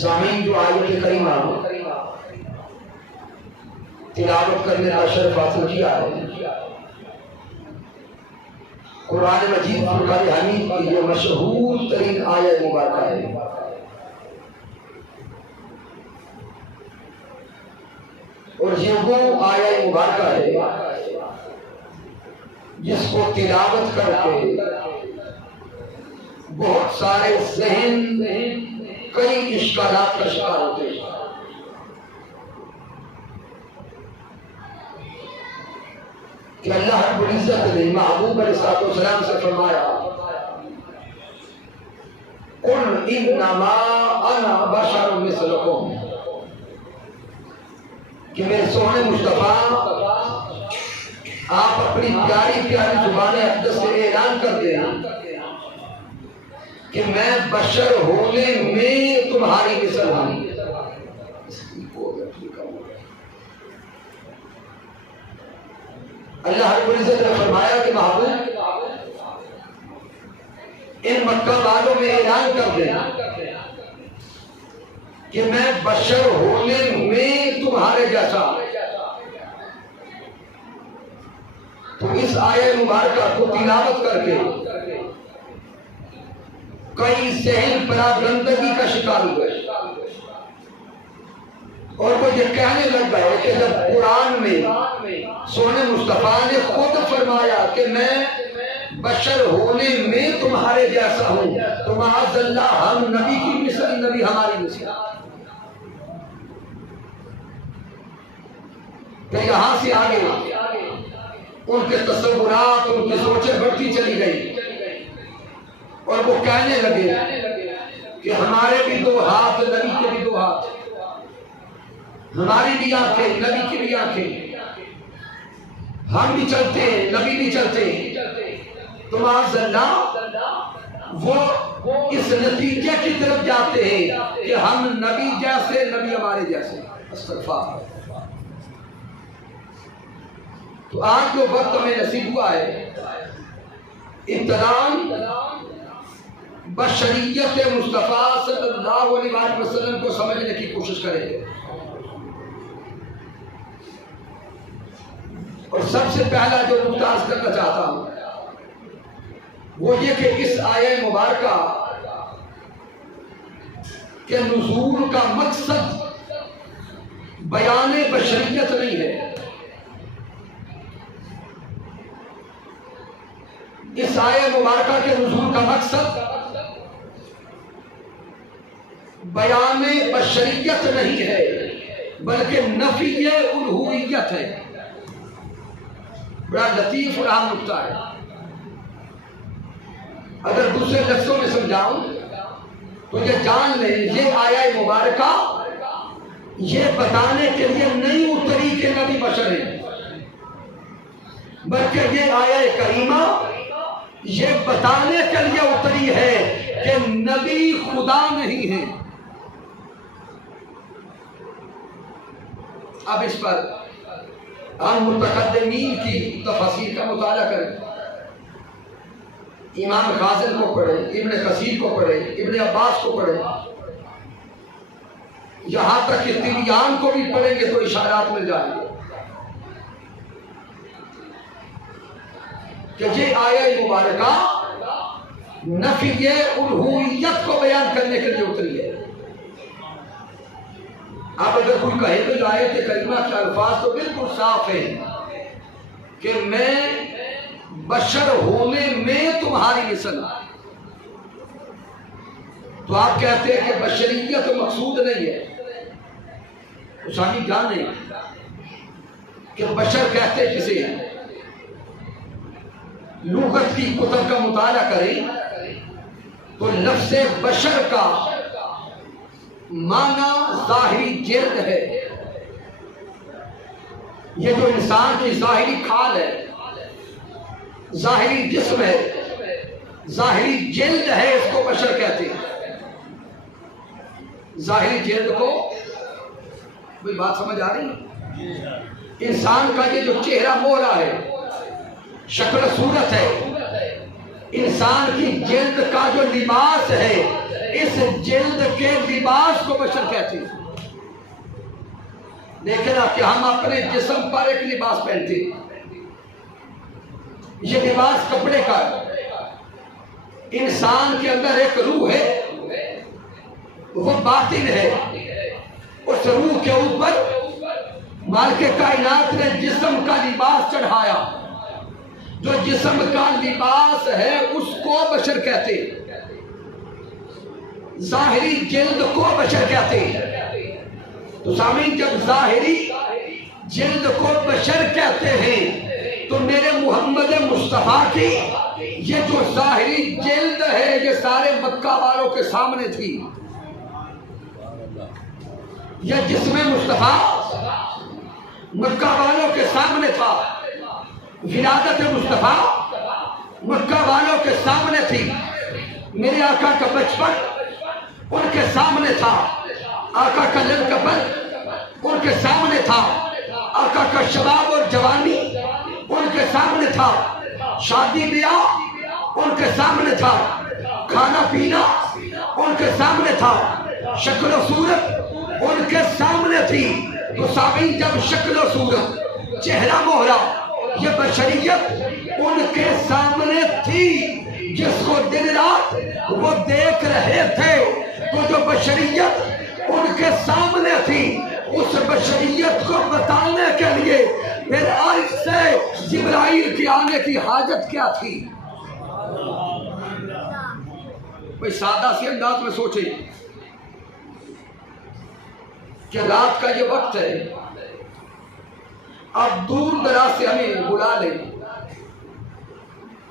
سامعین، جو آیت کریمہ تلاوت کرنے کا شرف حاصل کیا ہے، قرآن مجید فرقان حمید کی یہ مشہور ترین آیت مبارکہ ہے۔ اور یہ وہ آیت مبارکہ ہے جس کو تلاوت کر کے بہت سارے ذہن کئی اشکالات کا شکار ہوتے ہیں۔ کہ اللہ رب العزت نے محبوب علیہ السلام سے فرمایا، قُلْ إِنَّمَا أَنَا بَشَرٌ مِثْلُكُمْ، کہ میرے سونے مصطفیٰ آپ اپنی پیاری پیاری زبان اقدس سے اعلان کر دیں کہ میں بشر ہونے میں تمہاری مثل ہوں۔ اللہ رب العزت نے فرمایا کہ محبوب ان مکہ والوں میں اعلان کر دیں کہ میں بشر ہونے میں تمہارے جیسا۔ تو اس آیت مبارکہ کو تلاوت کر کے کئی ذہن پراگندگی کا شکار ہوئے، اور وہ یہ کہنے لگ گئے کہ جب قرآن میں سونے مصطفیٰ نے خود فرمایا کہ میں بشر ہونے میں تمہارے جیسا ہوں، تو معاذ اللہ ہم نبی کی مثل، نبی ہماری مثل، کہ یہاں سے آگے ان کے تصورات، ان کی سوچیں بڑھتی چلی گئی، اور وہ کہنے لگے کہ ہمارے بھی دو ہاتھ، نبی کے بھی دو ہاتھ، ہماری بھی آنکھیں، نبی کی بھی آنکھیں، ہم بھی چلتے ہیں، نبی بھی چلتے ہیں۔ تو معاذ اللہ وہ اس نتیجے کی طرف جاتے ہیں کہ ہم نبی جیسے، نبی ہمارے جیسے۔ استغفار۔ تو آج جو وقت ہمیں نصیب ہوا ہے، ابتداً بشریت مصطفیٰ صلی اللہ علیہ وسلم کو سمجھنے کی کوشش کریں گے، اور سب سے پہلا جو نقطہ عرض کرنا چاہتا ہوں وہ یہ کہ اس آیت مبارکہ کے نزول کا مقصد بیان بشریت نہیں ہے۔ اس آیت مبارکہ کے نزول کا مقصد بیان بشریت نہیں ہے، بلکہ نفی الوہیت ہے۔ بڑا لطیف اور اہم نقطہ ہے۔ اگر دوسرے لفظوں میں سمجھاؤں تو یہ جان لیں، یہ آیت مبارکہ یہ بتانے کے لیے نہیں اتری کہ نبی بشر ہے، بلکہ یہ آیت کریمہ یہ بتانے کے لیے اتری ہے کہ نبی خدا نہیں ہے۔ اب اس پر ہم متقدمین کی تفاسیر کا مطالعہ کریں، امام خازن کو پڑھیں، ابن کثیر کو پڑھیں، ابن عباس کو پڑھیں، یہاں تک کہ طبیان کو بھی پڑھیں گے تو اشارات مل جائیں گے کہ یہ آیت مبارکہ نفی الوہیت کو بیان کرنے کے لیے اتری ہے۔ اب اگر کوئی کہے تو یہ آیت کریمہ کے الفاظ تو بالکل صاف ہیں کہ میں بشر ہونے میں تمہاری مثل، تو آپ کہتے ہیں کہ بشریت مقصود نہیں ہے، اس ہم جانیں کہ بشر کہتے کسے ہیں۔ لغت کی کتب کا مطالعہ کریں تو لفظ بشر کا معنی ظاہری جلد ہے، یہ جو انسان کی ظاہری کھال ہے، ظاہری جسم ہے، ظاہری جلد ہے، اس کو بشر کہتے ہیں۔ ظاہری جلد کو کوئی بات سمجھ آ رہی ہے؟ انسان کا یہ جو چہرہ مورا ہے، شکل صورت ہے، انسان کی جلد کا جو لباس ہے، اس جلد کے لباس کو بشر کہتے ہیں۔ دیکھنا کہ ہم اپنے جسم پر ایک لباس پہنتے ہیں، یہ لباس کپڑے کا ہے۔ انسان کے اندر ایک روح ہے، وہ باطن ہے، اس روح کے اوپر مالک کائنات نے جسم کا لباس چڑھایا۔ جو جسم کا لباس ہے اس کو بشر کہتے ہیں، ظاہری جلد کو بشر کہتے ہیں۔ تو سامعین، جب ظاہری جلد کو بشر کہتے ہیں تو میرے محمد مصطفیٰ کی یہ جو ظاہری جلد ہے یہ سارے مکہ والوں کے سامنے تھی۔ یہ جسم مصطفیٰ مکہ والوں کے سامنے تھا، ولادت مصطفیٰ مکہ والوں کے سامنے تھی۔ میرے آقا کا بچپن ان کے سامنے تھا، آقا کا لڑکپن ان کے سامنے تھا، آقا کا شباب اور جوانی ان کے سامنے تھا، شادی بیاہ ان کے سامنے تھا، کھانا پینا ان کے سامنے تھا، شکل و صورت ان کے سامنے تھی۔ تو سامعین، جب شکل و صورت، چہرہ مہرہ، یہ بشریت ان کے سامنے تھی جس کو دن رات وہ دیکھ رہے تھے، تو جو بشریت ان کے سامنے تھی اس بشریت کو بتانے کے لیے پھر عرش سے جبرائیل کے آنے کی حاجت کیا تھی؟ کوئی سادہ سی انداز میں سوچیں کہ رات کا یہ وقت ہے، اب دور دراز سے ہمیں بلا لیں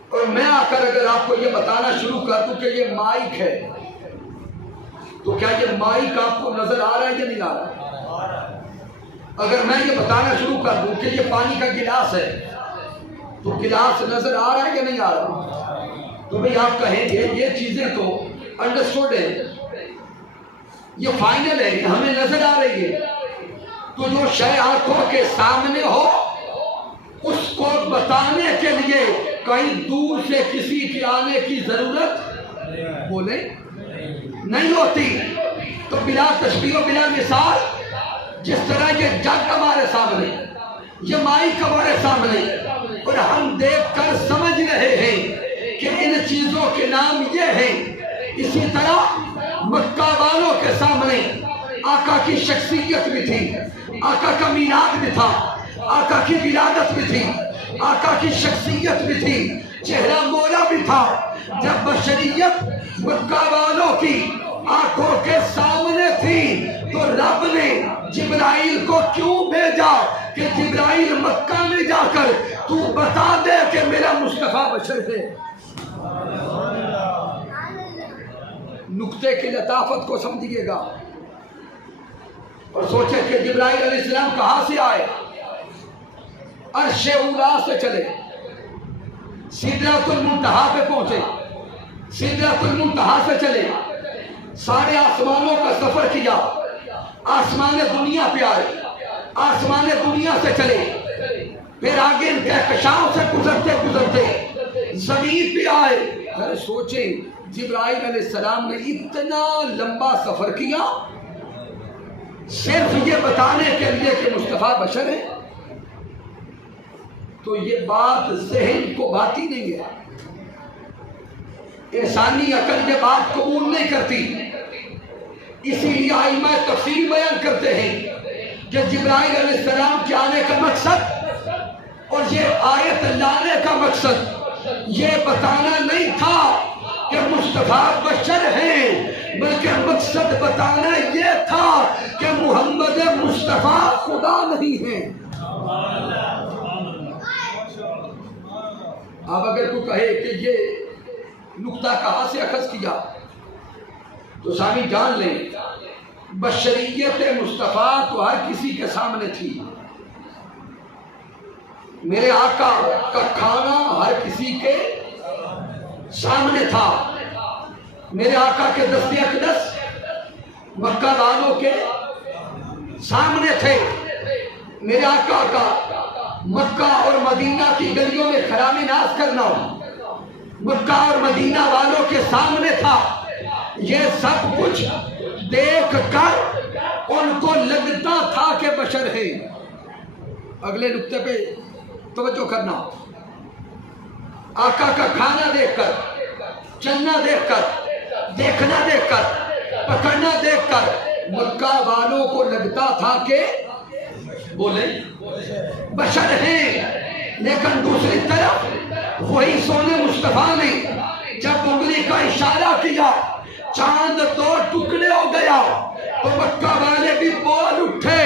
اور میں آ کر اگر آپ کو یہ بتانا شروع کر دوں کہ یہ مائک ہے تو کیا یہ مائک آپ کو نظر آ رہا ہے یا نہیں آ رہا؟ اگر میں یہ بتانا شروع کر دوں کہ یہ پانی کا گلاس ہے تو گلاس نظر آ رہا ہے یا نہیں آ رہا؟ تو بھئی آپ کہیں گے یہ چیزیں تو انڈرسٹوڈ ہیں، یہ فائنل ہے، یہ ہمیں نظر آ رہی ہے۔ تو جو شے آنکھوں کے سامنے ہو اس کو بتانے کے لیے کہیں دور سے کسی کے آنے کی ضرورت بولے نہیں ہوتی۔ تو بلا تشبیہ و بلا مثال جس طرح یہ جگ ہمارے سامنے، یہ مائک ہمارے سامنے، اور ہم دیکھ کر سمجھ رہے ہیں کہ ان چیزوں کے نام یہ ہیں، اسی طرح مکہ والوں کے سامنے آقا کی شخصیت بھی تھی، آقا کا میلاد بھی تھا، آقا کی ولادت بھی تھی، آقا کی شخصیت بھی تھی، چہرہ مولا بھی تھا۔ جب بشریت مکہ والوں کی آنکھوں کے سامنے تھی تو رب نے جبرائیل کو کیوں بھیجا کہ جبرائیل مکہ میں جا کر تو بتا دے کہ میرا مصطفیٰ بشر ہے۔ نقطے کی لطافت کو سمجھیے گا اور سوچے کہ جبرائیل علیہ السلام کہاں سے آئے؟ عرش اولا سے چلے، سدرۃ المنتہا پہ پہنچے، سدرۃ المنتہا سے چلے، سارے آسمانوں کا سفر کیا، آسمان دنیا پہ آئے، آسمان دنیا سے چلے، پھر آگے ان کہکشاؤں سے گزرتے گزرتے زمین پہ آئے۔ پھر سوچیں جبرائیل علیہ السلام نے اتنا لمبا سفر کیا صرف یہ بتانے کے لیے کہ مصطفیٰ بشر ہے؟ تو یہ بات ذہن کو بھاتی نہیں ہے، انسانی عقل یہ بات قبول نہیں کرتی۔ اسی لیے ائمہ تفسیر بیان کرتے ہیں کہ جبرائیل علیہ السلام کے آنے کا مقصد اور یہ آیت لانے کا مقصد یہ بتانا نہیں تھا کہ مصطفیٰ بشر ہیں، بلکہ مقصد بتانا یہ تھا کہ محمد مصطفیٰ خدا نہیں ہیں۔ اب اگر کوئی کہے کہ یہ نقطہ کہاں سے اخذ کیا تو سامع جان لیں بشریت مصطفیٰ تو ہر کسی کے سامنے تھی۔ میرے آقا کا کھانا ہر کسی کے سامنے تھا، میرے آقا کے دست اقدس مکہ والوں کے سامنے تھے، میرے آقا کا مکہ اور مدینہ کی گلیوں میں خرام ناز کرنا مکہ اور مدینہ والوں کے سامنے تھا۔ یہ سب کچھ دیکھ کر ان کو لگتا تھا کہ بشر ہے۔ اگلے نقطے پہ توجہ کرنا، آقا کا کھانا دیکھ کر، چلنا دیکھ کر، دیکھنا دیکھ کر، پکڑنا دیکھ کر مکہ والوں کو لگتا تھا کہ بولے بشر ہیں، لیکن دوسری طرف وہی سونے مصطفیٰ نے جب انگلی کا اشارہ کیا چاند دو ٹکڑے ہو گیا تو مکہ والے بھی بول اٹھے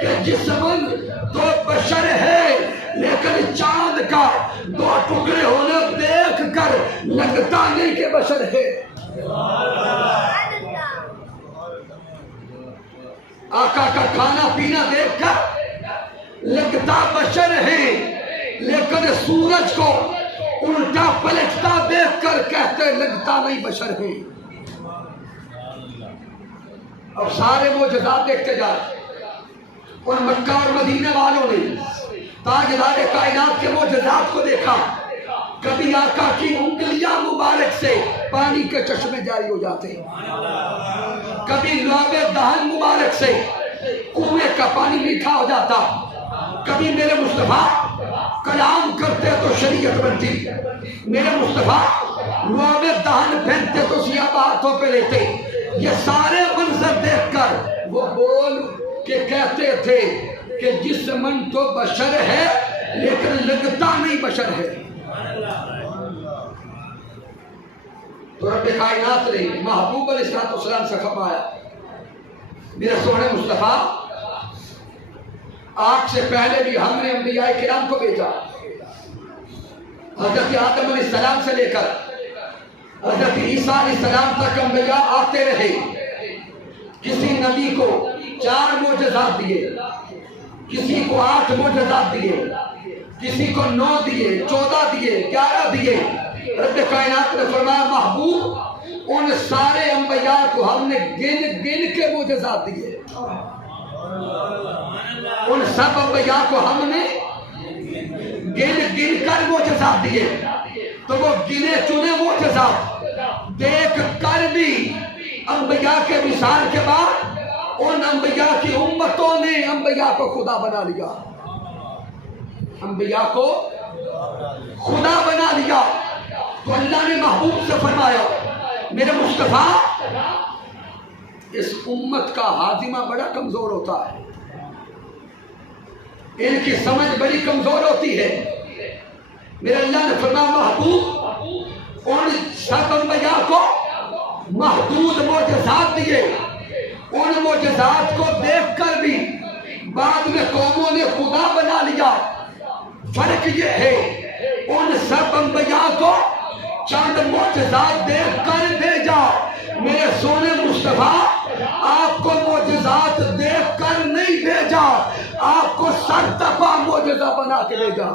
کہ جسمن تو بشر ہے لیکن چاند کا دو ٹکڑے ہونا دیکھ کر لگتا نہیں کہ بشر ہے۔ آقا کا کھانا پینا دیکھ کر لگتا بشر ہے لیکن سورج کو الٹا پلٹتا دیکھ کر کہتے لگتا نہیں بشر ہے۔ اب سارے معجزات دیکھتے جا رہے، ان مکہ اور مدینہ والوں نے تاجدار کائنات کے معجزات کو دیکھا۔ کبھی آقا کی انگلیاں مبارک سے پانی کے چشمے جاری ہو جاتے، کبھی لعاب دہن مبارک سے کنویں کا پانی میٹھا ہو جاتا، کبھی میرے مصطفیٰ کلام کرتے تو شریعت بنتی، میرے مصطفیٰ لعاب دہن پھینکتے تو سیاہ ہاتھوں پہ لیتے۔ یہ سارے منظر دیکھ کر وہ بول کے کہتے تھے کہ جسمن تو بشر ہے لیکن لگتا نہیں بشر ہے۔ تو رب کائنات نے محبوب علیہ السلام سے فرمایا میرے سونے مصطفیٰ آپ سے پہلے بھی ہم نے انبیاء کرام کو بھیجا، حضرت آدم علیہ السلام سے لے کر حضرت عیسیٰ علیہ السلام تک انبیاء آتے رہے۔ کسی نبی کو 4 معجزات دیے، کسی کو 8 معجزات دیے، کسی کو 9 دیے، 14 دیے، 11 دیے۔ رب کائنات نے فرمایا محبوب ان سارے انبیاء کو ہم نے گن گن کے معجزات دیے، ان سب انبیاء کو ہم نے گن گن کر معجزات دیے۔ تو وہ گنے چنے معجزات دیکھ کر بھی انبیاء کے وصال کے بعد ان انبیاء کی امتوں نے انبیاء کو خدا بنا لیا، انبیاء کو خدا بنا لیا۔ تو اللہ نے محبوب سے فرمایا میرے مصطفیٰ اس امت کا ہاضمہ بڑا کمزور ہوتا ہے، ان کی سمجھ بڑی کمزور ہوتی ہے۔ میرے اللہ نے فرمایا محبوب ان سب انبیاء کو محدود معجزات دیے، ان معجزات کو دیکھ کر بھی بعد میں قوموں نے خدا بنا لیا۔ فرق یہ ہے ان سب انبیاء کو چند معجزات دیکھ کر بھیجا، میرے سونے مصطفیٰ آپ کو معجزات دیکھ کر نہیں بھیجا، آپ کو سرتپا معجزہ بنا کے بھیجا۔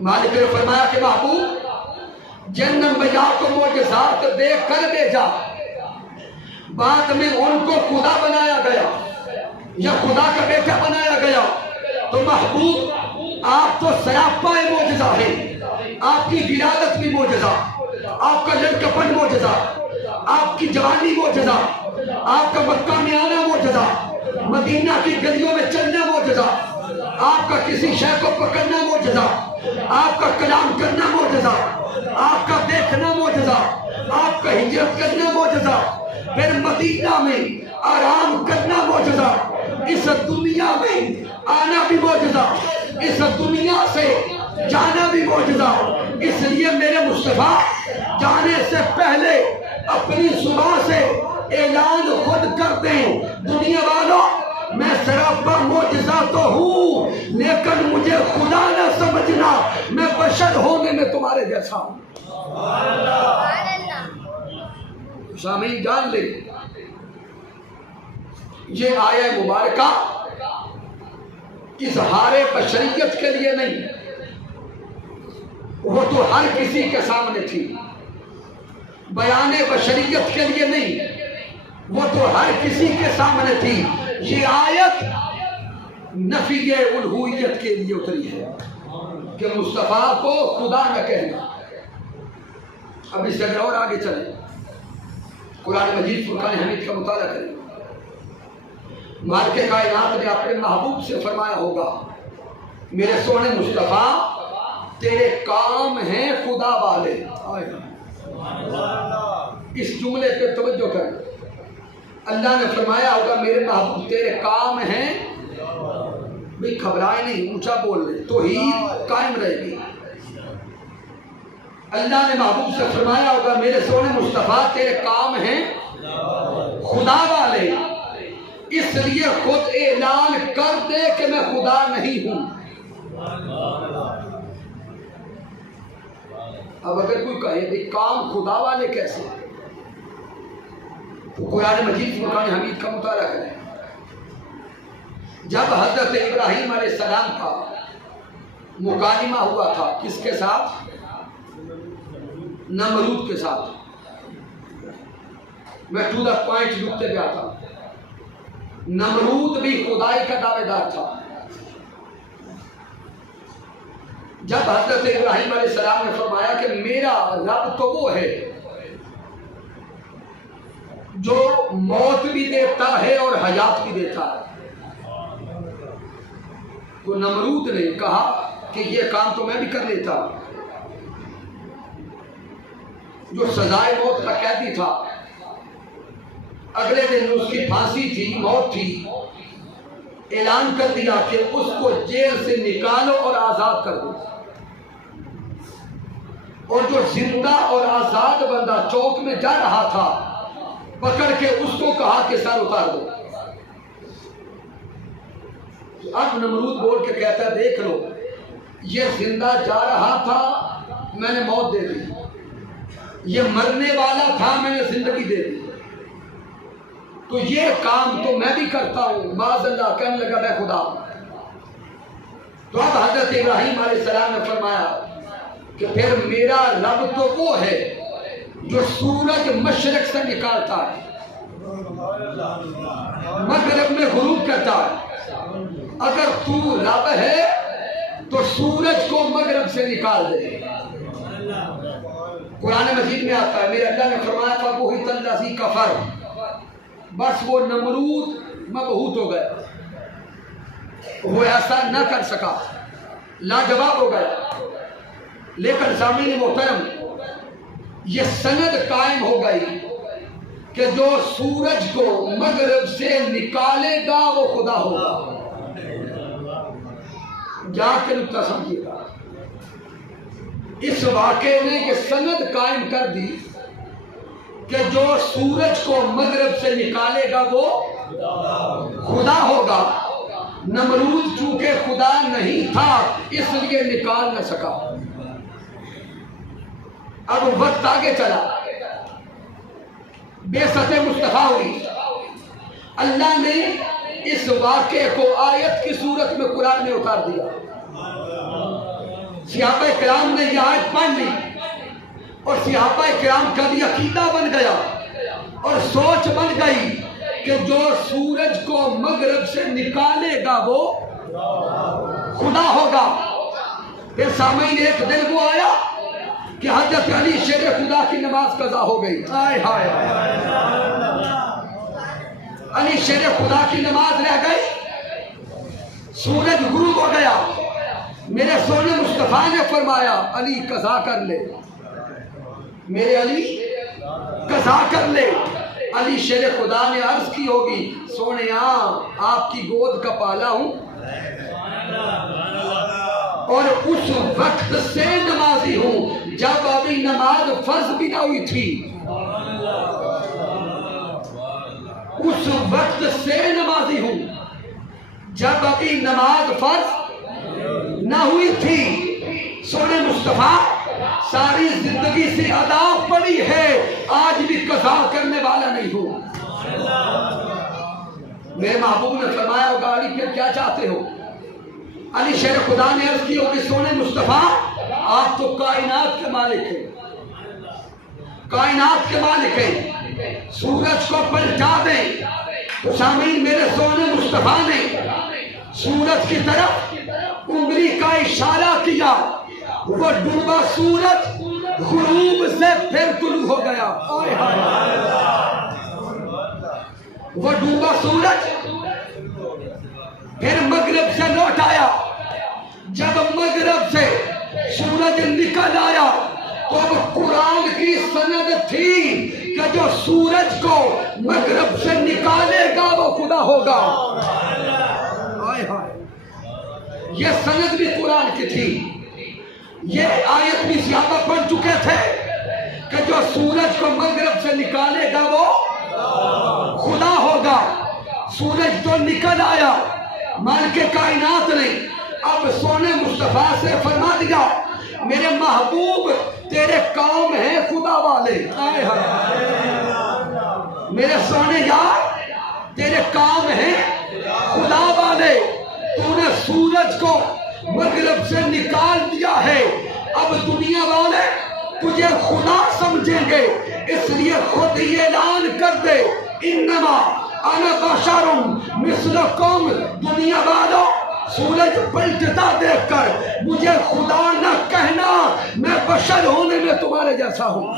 مالک نے فرمایا کہ محبوب جن انبیاء کو معجزات دیکھ کر بھیجا بعد میں ان کو خدا بنایا گیا یا خدا کا بیٹا بنایا گیا، تو محبوب آپ تو سراپا معجزہ ہے، آپ کی ولادت بھی معجزہ، آپ کا لڑکپن معجزہ، آپ کی جوانی معجزہ، آپ کا مکہ میں آنا معجزہ، مدینہ کی گلیوں میں چلنا معجزہ، آپ کا کسی شے کو پکڑنا معجزہ، آپ کا کلام کرنا معجزہ، آپ کا دیکھنا معجزہ، آپ کا ہجرت کرنا معجزہ، پھر مدینہ میں آرام کرنا معجزہ، اس دنیا میں آنا بھی معجزہ، اس دنیا سے جانا بھی معجزہ۔ اس لیے میرے مصطفیٰ جانے سے پہلے اپنی زبان سے اعلان خود کر دیں دنیا والوں میں سراپا معجزہ تو ہوں لیکن مجھے خدا نہ سمجھنا، میں بشر ہونے میں تمہارے جیسا ہوں۔ سامعین جان لے یہ آیہ مبارکہ اظہار بشریت کے لیے نہیں، وہ تو ہر کسی کے سامنے تھی، بیان بشریت کے لیے نہیں، وہ تو ہر کسی کے سامنے تھی. یہ آیت نفی الوہیت کے لیے اتری ہے کہ مصطفیٰ کو خدا نہ کہنا. اب اس جگہ اور آگے چلیں، قرآن مجید فرقان حمید کا مطالعہ کریں. مالک کائنات نے اپنے محبوب سے فرمایا ہوگا میرے سونے مصطفیٰ تیرے کام ہیں خدا والے. اس جملے پہ توجہ کر. اللہ نے فرمایا ہوگا میرے محبوب تیرے کام ہیں. بھئی گھبرائے نہیں، اونچا بول لے، توحید قائم رہے گی. اللہ نے محبوب سے فرمایا ہوگا میرے سونے مصطفیٰ تیرے کام ہیں خدا والے، اس لیے خود اعلان کر دے کہ میں خدا نہیں ہوں. اب اگر کوئی کہے بھئی کام خدا والے کیسے، تو قرآن مجید فرقان حمید کا مطالعہ کریں. جب حضرت ابراہیم علیہ السلام کا مکالمہ ہوا تھا کس کے ساتھ؟ نمرود کے ساتھ. میں ٹو دا پوائنٹ نقطے پہ آتا ہوں. نمرود بھی خدائی کا دعوے دار تھا. جب حضرت ابراہیم علیہ السلام نے فرمایا کہ میرا رب تو وہ ہے جو موت بھی دیتا ہے اور حیات بھی دیتا ہے، تو نمرود نے کہا کہ یہ کام تو میں بھی کر لیتا. جو سزائے موت کا قیدی تھا، اگلے دن اس کی پھانسی تھی، موت تھی، اعلان کر دیا کہ اس کو جیل سے نکالو اور آزاد کر دو. اور جو زندہ اور آزاد بندہ چوک میں جا رہا تھا پکڑ کے اس کو کہا کہ سر اتار دو. اب نمرود بول کے کہتا ہے دیکھ لو، یہ زندہ جا رہا تھا میں نے موت دے دی، یہ مرنے والا تھا میں نے زندگی دے دی، تو یہ کام تو میں بھی کرتا ہوں. معاذ اللہ کہنے لگا میں خدا ہوں. تو اب حضرت ابراہیم علیہ السلام نے فرمایا کہ پھر میرا رب تو وہ ہے جو سورج مشرق سے نکالتا ہے مغرب میں غروب کرتا ہے. اگر تو رب ہے تو سورج کو مغرب سے نکال دے. قرآن مجید میں آتا ہے میرے اللہ نے فرمایا تھا وہی تلذی کفر، بس وہ نمرود مبہوت ہو گیا، وہ ایسا نہ کر سکا، لاجواب ہو گیا. لیکن سامعین محترم یہ سند قائم ہو گئی کہ جو سورج کو مغرب سے نکالے گا وہ خدا ہوگا. جا کے نقطہ سمجھیے گا. اس واقعے نے یہ سند قائم کر دی کہ جو سورج کو مغرب سے نکالے گا وہ خدا ہوگا. نمرود چونکہ خدا نہیں تھا اس لیے نکال نہ سکا. اب وقت آگے چلا، بعثت مصطفیٰ ہوئی. اللہ نے اس واقعے کو آیت کی صورت میں قرآن میں اتار دیا. صحابہ کرام نے یہ آیت پڑھ لی اور صحابہ کرام کا بھی عقیدہ بن گیا اور سوچ بن گئی کہ جو سورج کو مغرب سے نکالے گا وہ خدا ہوگا. پھر سامعین ایک دن وہ آیا کہ حضرت علی شیر خدا کی نماز قضا ہو گئی. ہائے ہائے علی شیر خدا کی نماز رہ گئی، سورج غروب ہو گیا. میرے سونے مصطفیٰ نے فرمایا علی قضا کر لے، میرے علی قضا کر لے. علی شیر خدا نے عرض کی ہوگی سونے آپ کی گود کا پالا ہوں اور اس وقت سے نمازی ہوں جب ابھی نماز فرض بھی نہ ہوئی تھی. اس وقت سے نمازی ہوں جب ابھی نماز فرض نہ ہوئی تھی. سونے مصطفیٰ ساری زندگی سے ادا پڑی ہے، آج بھی قضا کرنے والا نہیں ہوں. میرے محبوب نے فرمایا ہوگا علی پھر کیا چاہتے ہو؟ علی شیر خدا نے عرض کی ہوگی سونے مصطفیٰ آپ تو کائنات کے مالک ہیں، کائنات کے مالک ہیں، سورج کو پلٹا دیں. تو سامعین میرے سونے مصطفیٰ نے سورج کی طرف انگلی کا اشارہ کیا. وہ ڈوبا سورج غروب سے پھر طلوع ہو گیا. وہ ڈوبا سورج پھر مغرب سے لوٹ آیا. جب مغرب سے سورج نکل آیا تو اب قرآن کی سند تھی کہ جو سورج کو مغرب سے نکالے گا وہ خدا ہوگا. یہ سند بھی قرآن کی تھی. یہ آیت بھی صحابہ پڑھ چکے تھے کہ جو سورج کو مغرب سے نکالے گا وہ خدا ہوگا. سورج تو نکل آیا. مالک کائنات نے اب سونے مصطفیٰ سے فرما دیا میرے محبوب تیرے کام ہیں خدا والے. میرے سونے یار تیرے کام ہیں خدا والے. تو نے سورج کو مغرب سے نکال دیا ہے. اب دنیا والے تجھے خدا سمجھیں گے. اس لیے خود یہ اعلان کر دے انما انا بشر مثلکم. دنیا والوں سورج پلٹتا دیکھ کر مجھے خدا نہ کہنا. میں بشر ہونے میں تمہارے جیسا ہوں.